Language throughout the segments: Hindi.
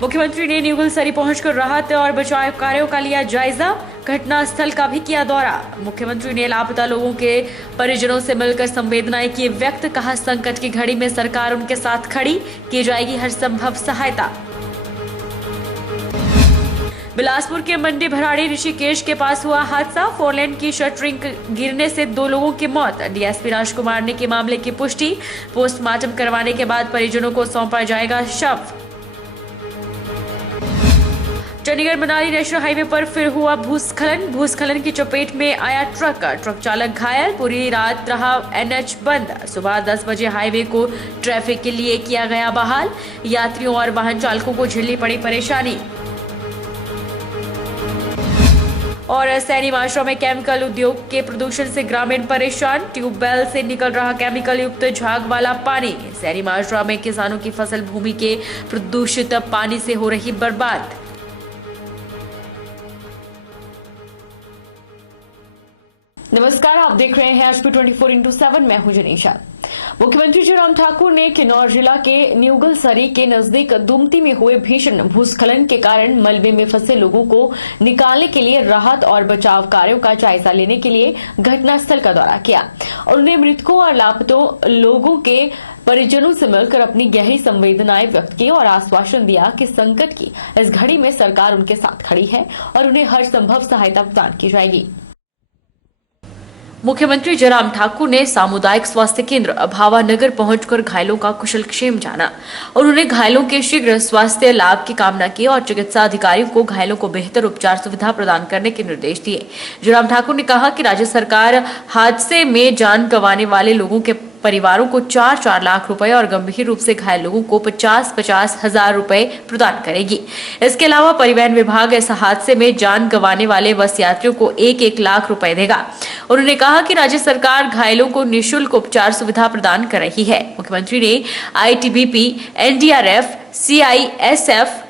मुख्यमंत्री ने न्यूगलसरी पहुंचकर राहत और बचाव कार्यों का लिया जायजा, घटनास्थल का भी किया दौरा। मुख्यमंत्री ने लापता लोगों के परिजनों से मिलकर संवेदनाएं की व्यक्त, कहा संकट की घड़ी में सरकार उनके साथ खड़ी, की जाएगी हर संभव सहायता। बिलासपुर के मंडी भराड़ी ऋषिकेश के पास हुआ हादसा, 4 लेन की शटरिंग गिरने से 2 लोगों की मौत। डीएसपी राजकुमार ने की मामले की पुष्टि, पोस्टमार्टम करवाने के बाद परिजनों को सौंपा जाएगा शव। चंडीगढ़ मनाली नेशनल हाईवे पर फिर हुआ भूस्खलन की चपेट में आया ट्रक चालक घायल, पूरी रात रहा एनएच बंद। सुबह 10 बजे हाईवे को ट्रैफिक के लिए किया गया बहाल, यात्रियों और वाहन चालकों को झेलनी पड़ी परेशानी। और सैनी माजरा में केमिकल उद्योग के प्रदूषण से ग्रामीण परेशान, ट्यूबवेल से निकल रहा केमिकल युक्त झाग वाला पानी। सैनी माजरा में किसानों की फसल भूमि के प्रदूषित पानी से हो रही बर्बाद। नमस्कार, आप देख रहे हैं HP 24x7। मैं हूं जनीशा। मुख्यमंत्री जयराम ठाकुर ने किन्नौर जिला के न्यूगलसरी के नजदीक दुमती में हुए भीषण भूस्खलन के कारण मलबे में फंसे लोगों को निकालने के लिए राहत और बचाव कार्यों का जायजा लेने के लिए घटनास्थल का दौरा किया और उन्हें मृतकों और लापतों लोगों के परिजनों से मिलकर अपनी गहरी संवेदनाएं व्यक्त की और आश्वासन दिया कि संकट की इस घड़ी में सरकार उनके साथ खड़ी है और उन्हें हर संभव सहायता प्रदान की जाएगी। मुख्यमंत्री जयराम ठाकुर ने सामुदायिक स्वास्थ्य केंद्र भावानगर पहुंचकर घायलों का कुशलक्षेम जाना और उन्हें घायलों के शीघ्र स्वास्थ्य लाभ की कामना की और चिकित्सा अधिकारियों को घायलों को बेहतर उपचार सुविधा प्रदान करने के निर्देश दिए। जयराम ठाकुर ने कहा कि राज्य सरकार हादसे में जान गंवाने वाले लोगों के परिवारों को 4-4 लाख रुपए और गंभीर रूप से घायल लोगों को 50-50 हजार रुपए प्रदान करेगी। इसके अलावा परिवहन विभाग इस हादसे में जान गंवाने वाले बस यात्रियों को 1-1 लाख रुपए देगा। उन्होंने कहा कि राज्य सरकार घायलों को निःशुल्क उपचार सुविधा प्रदान कर रही है। मुख्यमंत्री ने ITBP, NDRF, CISF,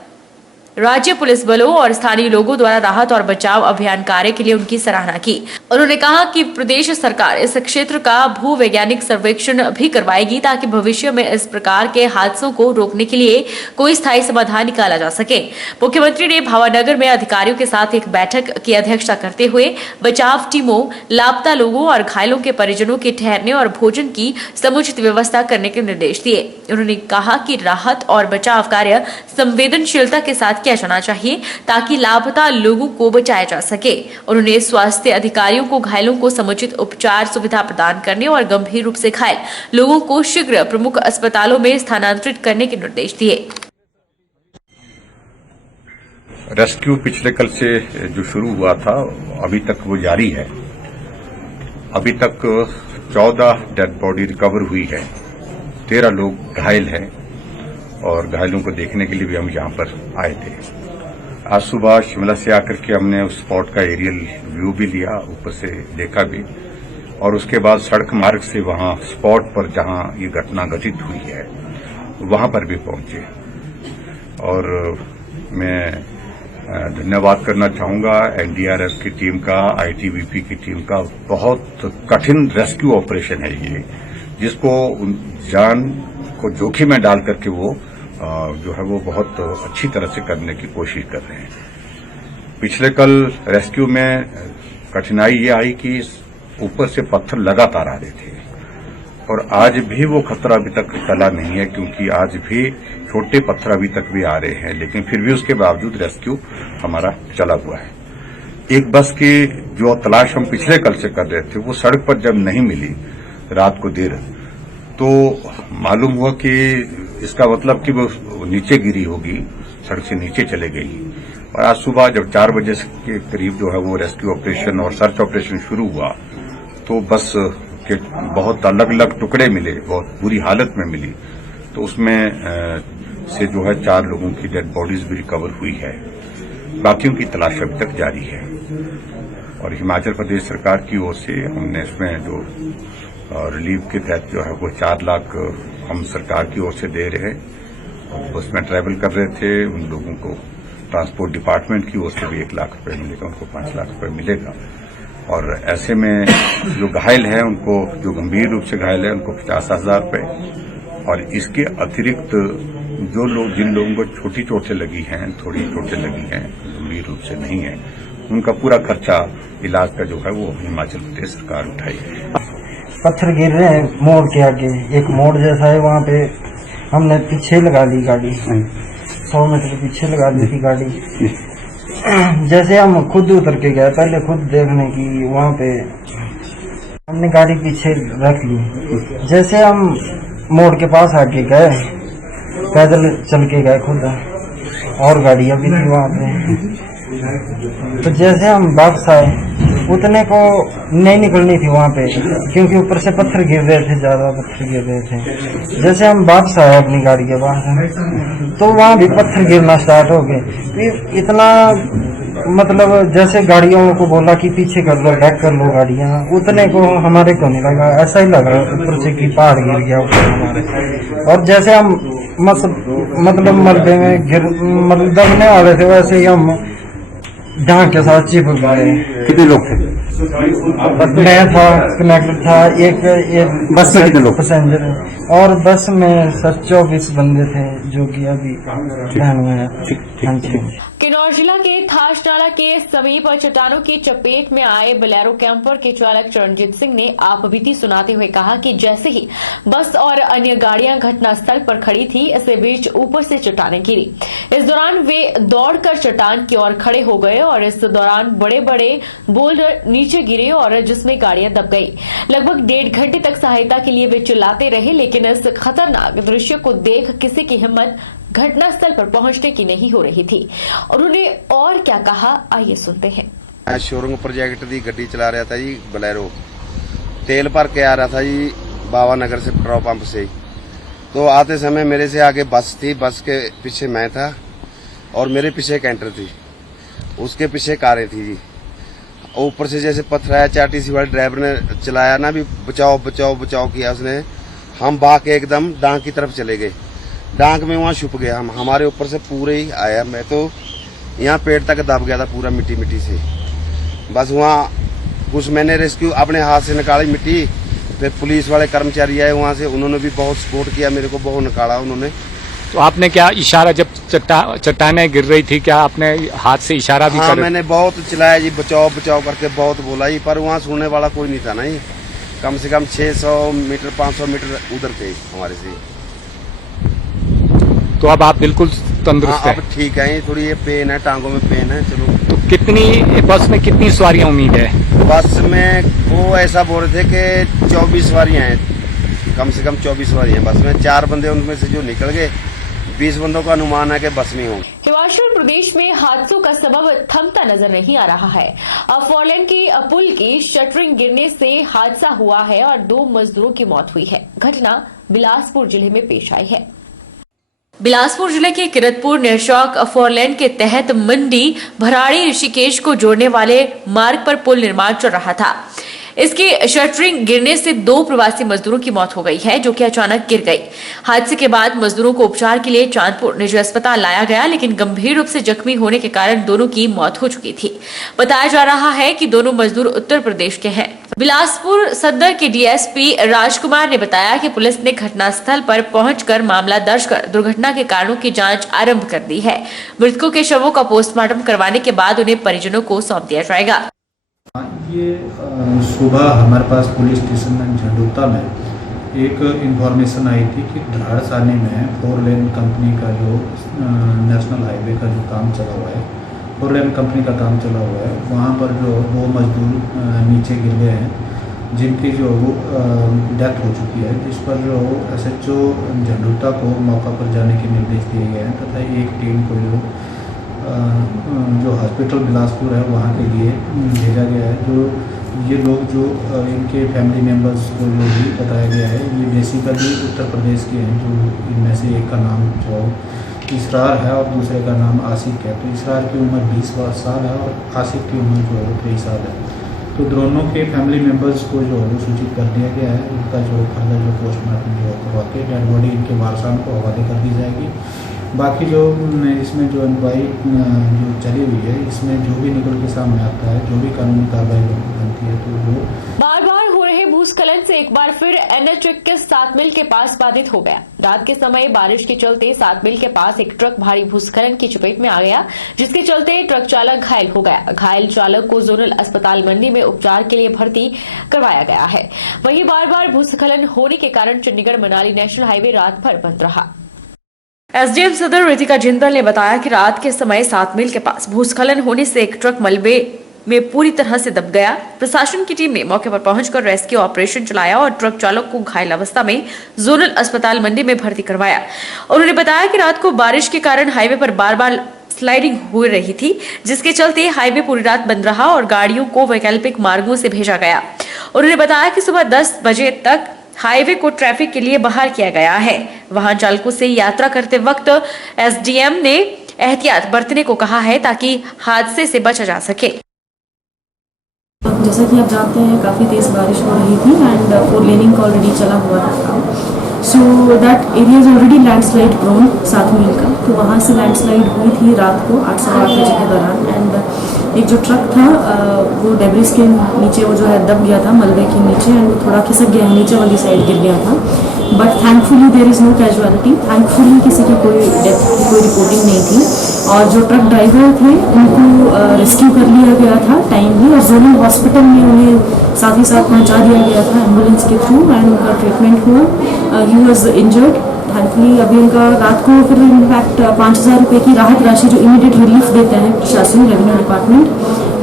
राज्य पुलिस बलों और स्थानीय लोगों द्वारा राहत और बचाव अभियान कार्य के लिए उनकी सराहना की। उन्होंने कहा कि प्रदेश सरकार इस क्षेत्र का भूवैज्ञानिक सर्वेक्षण भी करवाएगी ताकि भविष्य में इस प्रकार के हादसों को रोकने के लिए कोई स्थायी समाधान निकाला जा सके। मुख्यमंत्री ने भावानगर में अधिकारियों के साथ एक बैठक की अध्यक्षता करते हुए बचाव टीमों, लापता लोगों और घायलों के परिजनों के ठहरने और भोजन की समुचित व्यवस्था करने के निर्देश दिए। उन्होंने कहा कि राहत और बचाव कार्य संवेदनशीलता के साथ किया जाना चाहिए ताकि लापता लोगों को बचाया जा सके। उन्होंने स्वास्थ्य अधिकारियों को घायलों को समुचित उपचार सुविधा प्रदान करने और गंभीर रूप से घायल लोगों को शीघ्र प्रमुख अस्पतालों में स्थानांतरित करने के निर्देश दिए। रेस्क्यू पिछले कल से जो शुरू हुआ था अभी तक वो जारी है। अभी तक 14 डेड बॉडी रिकवर हुई है, 13 लोग घायल हैं और घायलों को देखने के लिए भी हम यहाँ पर आए थे। आज सुबह शिमला से आकर के हमने उस स्पॉट का एरियल व्यू भी लिया, ऊपर से देखा भी और उसके बाद सड़क मार्ग से वहाँ स्पॉट पर जहाँ ये घटना घटित हुई है वहाँ पर भी पहुंचे। और मैं धन्यवाद करना चाहूंगा NDRF की टीम का, ITBP की टीम का। बहुत कठिन रेस्क्यू ऑपरेशन है ये, जिसको जान को जोखिम में डाल करके वो जो है वो बहुत अच्छी तरह से करने की कोशिश कर रहे हैं। पिछले कल रेस्क्यू में कठिनाई ये आई कि ऊपर से पत्थर लगातार आ रहे थे और आज भी वो खतरा अभी तक टला नहीं है, क्योंकि आज भी छोटे पत्थर अभी तक भी आ रहे हैं, लेकिन फिर भी उसके बावजूद रेस्क्यू हमारा चला हुआ है। एक बस की जो तलाश हम पिछले कल से कर रहे थे वो सड़क पर जब नहीं मिली रात को देर, तो मालूम हुआ कि इसका मतलब कि वो नीचे गिरी होगी, सड़क से नीचे चले गई। और आज सुबह जब 4 बजे के करीब जो है वो रेस्क्यू ऑपरेशन और सर्च ऑपरेशन शुरू हुआ तो बस के बहुत अलग अलग टुकड़े मिले, बहुत बुरी हालत में मिली। तो उसमें से जो है 4 लोगों की डेड बॉडीज भी रिकवर हुई है, बाकियों की तलाश अभी तक जारी है। और हिमाचल प्रदेश सरकार की ओर से हमने इसमें जो रिलीफ के तहत जो है वो 4 लाख हम सरकार की ओर से दे रहे हैं। बस में ट्रैवल कर रहे थे उन लोगों को ट्रांसपोर्ट डिपार्टमेंट की ओर से भी 1 लाख रुपए मिलेगा, उनको 5 लाख रुपए मिलेगा। और ऐसे में जो घायल हैं उनको, जो गंभीर रूप से घायल है उनको 50,000 रुपए और इसके अतिरिक्त जिन लोगों को छोटी चोटें लगी हैं, थोड़ी चोटें लगी हैं, गंभीर रूप से नहीं है, उनका पूरा खर्चा इलाज का जो है वो हिमाचल प्रदेश सरकार उठाएगी। पत्थर गिर रहे हैं मोड़ के आगे, एक मोड़ जैसा है, वहाँ पे हमने पीछे लगा ली गाड़ी, 100 मीटर पीछे लगा ली थी गाड़ी। जैसे हम खुद उतर के गए, पहले खुद देखने की, वहाँ पे हमने गाड़ी पीछे रख ली। जैसे हम मोड़ के पास आके गए, पैदल चल के गए खुद, और गाड़ियाँ भी थी वहाँ पे। तो जैसे हम वापस आए, उतने को नहीं निकलनी थी वहाँ पे, क्योंकि ऊपर से पत्थर गिर रहे थे, ज्यादा पत्थर गिर रहे थे। जैसे हम वापस आए अपनी गाड़ी के पास, तो वहाँ भी पत्थर गिरना स्टार्ट हो गए। इतना मतलब जैसे गाड़ियों को बोला कि पीछे कर लो, बैक कर लो गाड़ियाँ, उतने को हमारे को नहीं लगा, ऐसा ही लग रहा ऊपर से कि पहाड़ गिर गया ऊपर हमारे। और जैसे हम मतलब मलबे में मतलब दबने वाले थे, वैसे ही हम जहाँ के साथ चिपक गए। कितने लोग थे? मैं था, कनेक्टर था, एक बस में कितने लोग? पैसेंजर, और बस में 24 बंदे थे, जो कि अभी ध्यान में है। हाँ जी। किन्नौर जिला के थाश नाला के समीप चट्टानों की चपेट में आए बोलेरो कैंपर के चालक चरणजीत सिंह ने आपबीती सुनाते हुए कहा कि जैसे ही बस और अन्य गाड़ियां घटनास्थल पर खड़ी थी, इसी बीच ऊपर से चट्टानें गिरी। इस दौरान वे दौड़कर चट्टान की ओर खड़े हो गए और इस दौरान बड़े बड़े बोल्डर नीचे गिरे और जिसमें गाड़ियां दब गई। लगभग 1.5 घंटे तक सहायता के लिए वे चिल्लाते रहे, लेकिन इस खतरनाक दृश्य को देख किसी की हिम्मत घटनास्थल पर पहुंचने की नहीं हो रही थी। और उन्हें और क्या कहा, आइए सुनते हैं। मैं शोरूम प्रोजेक्ट की गड्डी चला रहा था जी, बोलेरो। तेल भर के आ रहा था जी बाबा नगर से, पेट्रोल पंप से। तो आते समय मेरे से आगे बस थी, बस के पीछे मैं था और मेरे पीछे कैंटर थी, उसके पीछे कारें थी जी। ऊपर से जैसे पत्थर आया, चाटीसी वाले ड्राइवर ने चलाया ना, भी बचाओ बचाओ बचाओ किया उसने। हम भाग के एकदम डांग की तरफ चले गए, डांग में वहाँ छुप गया। हम हमारे ऊपर से पूरे ही आया, मैं तो यहाँ पेट तक दब गया था पूरा मिट्टी मिट्टी से। बस वहाँ कुछ मैंने रेस्क्यू अपने हाथ से निकाली मिट्टी, फिर पुलिस वाले कर्मचारी आए वहाँ से, उन्होंने भी बहुत सपोर्ट किया मेरे को, बहुत निकाला उन्होंने। तो आपने क्या इशारा, जब चट्टानें गिर रही थी, क्या आपने हाथ से इशारा भी हाँ, कर? मैंने बहुत चिल्लाया जी, बचाओ बचाओ करके बहुत बोला जी, पर वहाँ सुनने वाला कोई नहीं था ना जी। कम से कम 600 मीटर 500 मीटर उधर थे हमारे से। तो अब आप बिल्कुल तंदुरुस्त हाँ, हैं? अब ठीक है, थोड़ी ये पेन है, टांगों में पेन है। चलो। तो बस में कितनी सवारियां उम्मीद है? बस में वो ऐसा बोल रहे थे कि 24 सवारियां हैं, कम से कम 24 सवारियां बस में। 4 बंदे उनमें से जो निकल गए, 20 बंदों का अनुमान है कि बस में होंगे। हिमाचल प्रदेश में हादसों का सबब थमता नजर नहीं आ रहा है। अब फोरलेन के पुल की शटरिंग गिरने से हादसा हुआ है और 2 मजदूरों की मौत हुई है। घटना बिलासपुर जिले में पेश आई है। बिलासपुर जिले के किरतपुर निरशौक फोरलेन के तहत मंडी भराड़ी ऋषिकेश को जोड़ने वाले मार्ग पर पुल निर्माण चल रहा था। इसकी शटरिंग गिरने से 2 प्रवासी मजदूरों की मौत हो गई है, जो कि अचानक गिर गई। हादसे के बाद मजदूरों को उपचार के लिए चांदपुर निजी अस्पताल लाया गया, लेकिन गंभीर रूप से जख्मी होने के कारण दोनों की मौत हो चुकी थी। बताया जा रहा है कि दोनों मजदूर उत्तर प्रदेश के हैं। बिलासपुर सदर के डीएसपी राजकुमार ने बताया कि पुलिस ने घटनास्थल पर पहुंचकर मामला दर्ज कर दुर्घटना के कारणों की जांच आरंभ कर दी है। मृतकों के शवों का पोस्टमार्टम करवाने के बाद उन्हें परिजनों को सौंप दिया जाएगा। ये सुबह हमारे पास पुलिस स्टेशन झंडूता में एक इंफॉर्मेशन आई थी कि धराड़ सानी में 4 लेन कंपनी का जो नेशनल हाईवे का जो काम चला हुआ है, 4 लेन कंपनी का काम चला हुआ है, वहाँ पर जो 2 मजदूर नीचे गिर गए हैं, जिनकी जो डेथ हो चुकी है, जिस पर जो SHO झंडूता को मौका पर जाने के निर्देश दिए गए हैं तथा एक टीम को जो हॉस्पिटल बिलासपुर है वहाँ के लिए भेजा गया है। जो ये लोग जो इनके फैमिली मेम्बर्स को जो भी बताया गया है, ये बेसिकली उत्तर प्रदेश के हैं। जो इनमें से एक का नाम जो इसरार है और दूसरे का नाम आसिक है। तो इसरार की उम्र 20 साल है और आसिक की उम्र जो 23 साल है। तो दोनों के फैमिली मेम्बर्स को जो है सूचित कर दिया गया है। इनका जो फर्दर जो पोस्टमार्टम जो करवा के डेड बॉडी इनके वारसान को हवाले कर दी जाएगी। बाकी जो इसमें जो इंक्वायरी जो चली हुई है, इसमें जो भी निकल के सामने आता है, जो भी कानूनी कार्रवाई बनती है, तो वो बार बार हो रहे भूस्खलन परिचालन से एक बार फिर NH 21 सात मील के पास बाधित हो गया। रात के समय बारिश के चलते सात मील के पास एक ट्रक भारी भूस्खलन की चपेट में आ गया, जिसके चलते ट्रक चालक घायल हो गया। घायल चालक को जोनल अस्पताल मंडी में उपचार के लिए भर्ती करवाया गया है। वहीं बार बार भूस्खलन होने के कारण चंडीगढ़ मनाली नेशनल हाईवे रात भर बंद रहा। एसडीएम सदर रितिका जिंदल ने बताया कि रात के समय 7 मील के पास भूस्खलन होने से एक ट्रक मलबे में पूरी तरह से दब गया। प्रशासन की टीम ने मौके पर पहुंचकर रेस्क्यू ऑपरेशन चलाया और ट्रक चालक को घायल अवस्था में जोनल अस्पताल मंडी में भर्ती करवाया। उन्होंने बताया कि रात को बारिश के कारण हाईवे पर बार बार स्लाइडिंग हो रही थी, जिसके चलते हाईवे पूरी रात बंद रहा और गाड़ियों को वैकल्पिक मार्गों से भेजा गया। उन्होंने बताया कि सुबह 10 बजे तक हाईवे को ट्रैफिक के लिए बहाल किया गया है। वाहन चालकों से यात्रा करते वक्त एसडीएम ने एहतियात बरतने को कहा है ताकि हादसे से बचा जा सके। जैसा कि आप जानते हैं काफ़ी तेज़ बारिश हो रही थी एंड 4 लेनिंग का ऑलरेडी चला हुआ था। So that area is already landslide prone 7 मील का, तो वहाँ से लैंडस्लाइड हुई थी रात को 8 सवा 8 बजे के दौरान। एंड एक जो ट्रक था वो डेब्रिस के नीचे वो जो है दब गया था मलबे के नीचे एंड वो थोड़ा खिसक गया, नीचे वाली साइड गिर गया था। But thankfully there is no casualty, thankfully किसी की कोई डेथ की कोई रिपोर्टिंग नहीं थी। और जो ट्रक ड्राइवर थे उनको रेस्क्यू कर लिया गया था टाइमली और जोनल हॉस्पिटल में उन्हें साथ ही साथ पहुंचा दिया गया था एम्बुलेंस के थ्रू एंड उनका ट्रीटमेंट हुआ। He was injured. थैंकफुली अभी उनका रात को फिर इनफैक्ट 5000 रुपये की राहत राशि जो इमीडिएट रिलीफ देते हैं प्रशासन रेवेन्यू डिपार्टमेंट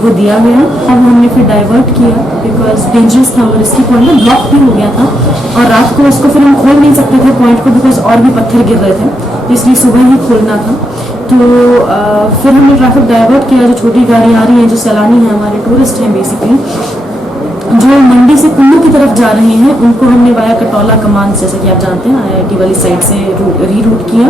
वो दिया गया। अब हमने फिर डाइवर्ट किया बिकॉज डेंजरस था, वो रिस्की पॉइंट में ब्लॉक भी हो गया था और रात को उसको फिर हम खोल नहीं सकते थे पॉइंट को बिकॉज और भी पत्थर गिर रहे थे, तो इसलिए सुबह ही खोलना था। तो फिर हमने ट्रैफिक डाइवर्ट किया। जो छोटी गाड़ी आ रही हैं जो सैलानी हैं हमारे टूरिस्ट हैं बेसिकली जो मंडी से कुल्लू की तरफ जा रहे हैं उनको हमने वाया कटौला कमान जैसे कि आप जानते हैं IIT वाली साइड से रीरूट किया।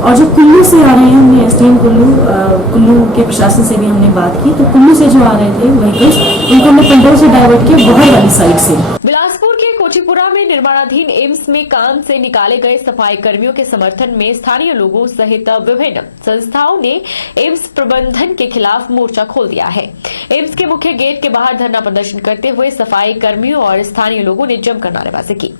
और जो कुल्लू से आ रहे हैं हमने एसडीएम कुल्लू के प्रशासन से भी हमने बात की, तो कुल्लू से जो आ रहे थे व्हीकल्स उनको हमने पंडोर से डाइवर्ट किया बोहर वाली साइड से। बिलासपुर के कोठीपुरा में निर्माणाधीन एम्स में काम से निकाले गए सफाई कर्मियों के समर्थन में स्थानीय लोगों सहित विभिन्न संस्थाओं ने एम्स प्रबंधन के खिलाफ मोर्चा खोल दिया है। एम्स के मुख्य गेट के बाहर धरना प्रदर्शन करते हुए सफाई कर्मियों और स्थानीय लोगों ने जमकर नारेबाजी की।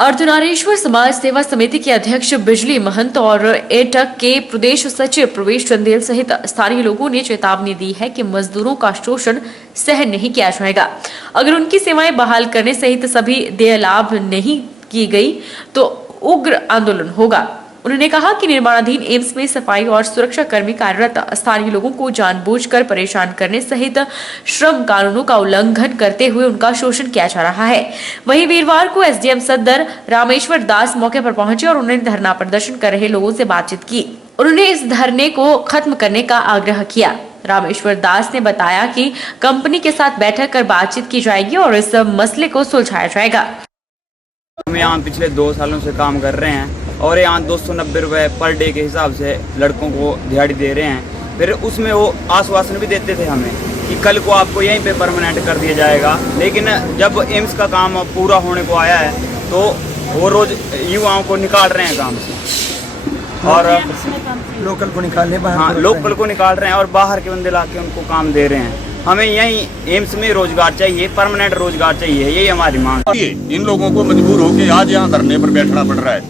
अर्धनारीश्वर समाज सेवा समिति के अध्यक्ष बिजली महंत और एटक के प्रदेश सचिव प्रवेश चंदेल सहित स्थानीय लोगों ने चेतावनी दी है कि मजदूरों का शोषण सहन नहीं किया जाएगा। अगर उनकी सेवाएं बहाल करने सहित सभी देय लाभ नहीं की गई तो उग्र आंदोलन होगा। उन्होंने कहा कि निर्माणाधीन एम्स में सफाई और सुरक्षा कर्मी कार्यरत स्थानीय लोगों को जानबूझकर परेशान करने सहित श्रम कानूनों का उल्लंघन करते हुए उनका शोषण किया जा रहा है। वहीं वीरवार को एसडीएम सदर रामेश्वर दास मौके पर पहुंचे और उन्होंने धरना प्रदर्शन कर रहे लोगों से बातचीत की। उन्होंने इस धरने को खत्म करने का आग्रह किया। रामेश्वर दास ने बताया कि कंपनी के साथ बैठक कर बातचीत की जाएगी और इस मसले को सुलझाया जाएगा। हम यहाँ पिछले 2 सालों से काम कर रहे हैं और यहाँ 290 रुपये पर डे के हिसाब से लड़कों को दिहाड़ी दे रहे हैं। फिर उसमें वो आश्वासन भी देते थे हमें कि कल को आपको यहीं पे परमानेंट कर दिया जाएगा, लेकिन जब एम्स का काम पूरा होने को आया है तो वो रोज युवाओं को निकाल रहे हैं काम से और लोकल को निकालने लोकल को निकाल रहे हैं और बाहर के बंदे ला के उनको काम दे रहे हैं। हमें यही एम्स में रोजगार चाहिए, परमानेंट रोजगार चाहिए, यही हमारी मांग है। इन लोगों को मजबूर होकर आज यहाँ धरने पर बैठना पड़ रहा है,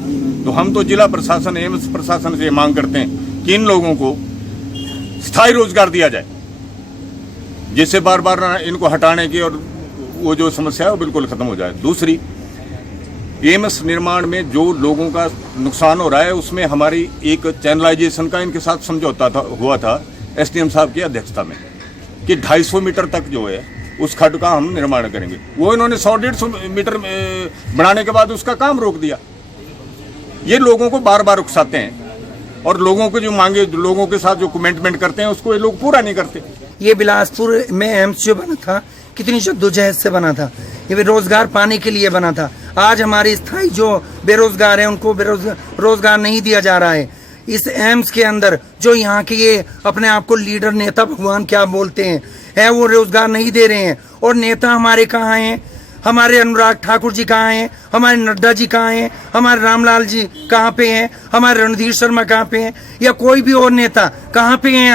तो हम तो जिला प्रशासन एम्स प्रशासन से मांग करते हैं कि इन लोगों को स्थायी रोजगार दिया जाए, जिससे बार बार इनको हटाने की और वो जो समस्या है वो बिल्कुल खत्म हो जाए। दूसरी, एम्स निर्माण में जो लोगों का नुकसान हो रहा है उसमें हमारी एक चैनलाइजेशन का इनके साथ समझौता हुआ था एसडीएम साहब की अध्यक्षता में कि 250 मीटर तक जो है उस खड्ड का हम निर्माण करेंगे। वो इन्होंने 100-150 मीटर बनाने के बाद उसका काम रोक दिया। ये लोगों को बार बार उकसाते हैं और लोगों को जो मांगे, लोगों के साथ जो कमिटमेंट करते हैं उसको ये लोग पूरा नहीं करते। ये बिलासपुर में एम्स जो बना था कितनी जद्दोजहद से बना था, ये रोजगार पाने के लिए बना था। आज हमारे स्थायी जो बेरोजगार हैं उनको रोजगार नहीं दिया जा रहा है। इस एम्स के अंदर जो यहाँ के ये अपने आप को लीडर नेता भगवान क्या बोलते हैं वो रोजगार नहीं दे रहे हैं। और नेता हमारे कहाँ हैं? हमारे अनुराग ठाकुर जी कहाँ हैं? हमारे नड्डा जी कहाँ हैं? हमारे रामलाल जी कहाँ पे हैं? हमारे रणधीर शर्मा कहाँ पे हैं? या कोई भी और नेता कहाँ पे हैं?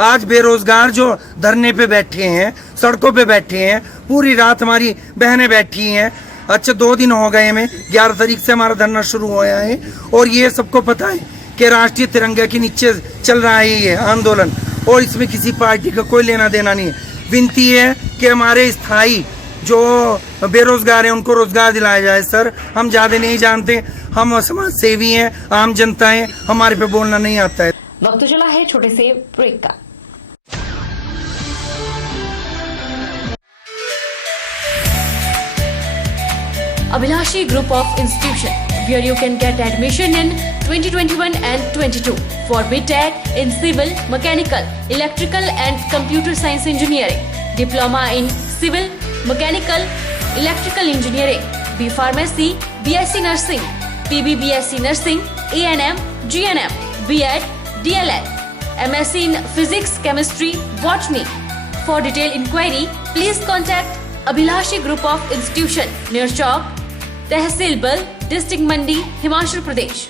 आज बेरोजगार जो धरने पे बैठे हैं, सड़कों पे बैठे हैं, पूरी रात हमारी बहनें बैठी हैं, अच्छा 2 दिन हो गए हमें, 11 तारीख से हमारा धरना शुरू हुआ है और ये सबको पता है कि राष्ट्रीय तिरंगे के नीचे चल रहा है ये आंदोलन और इसमें किसी पार्टी का कोई लेना देना नहीं है। विनती है कि हमारे स्थायी जो बेरोजगार हैं उनको रोजगार दिलाया जाए। सर हम ज़्यादा नहीं जानते, हम समाज सेवी हैं, आम जनता हैं, हमारे पे बोलना नहीं आता है। वक्त चला है छोटे से ब्रेक का। Abhilashi Group of Institution, where you can get admission in 2021 and 22 for BTech in Civil, Mechanical, Electrical and Computer Science Engineering, Diploma in Civil, Mechanical, Electrical Engineering, B Pharmacy, BSc Nursing, PB BSc Nursing, A&M, GNM, B.Ed, DLL, MSc in Physics, Chemistry, Botany. For detailed inquiry, please contact Abhilashi Group of Institution, near Chowk, Tehsil Bal, District Mandi, Himachal Pradesh.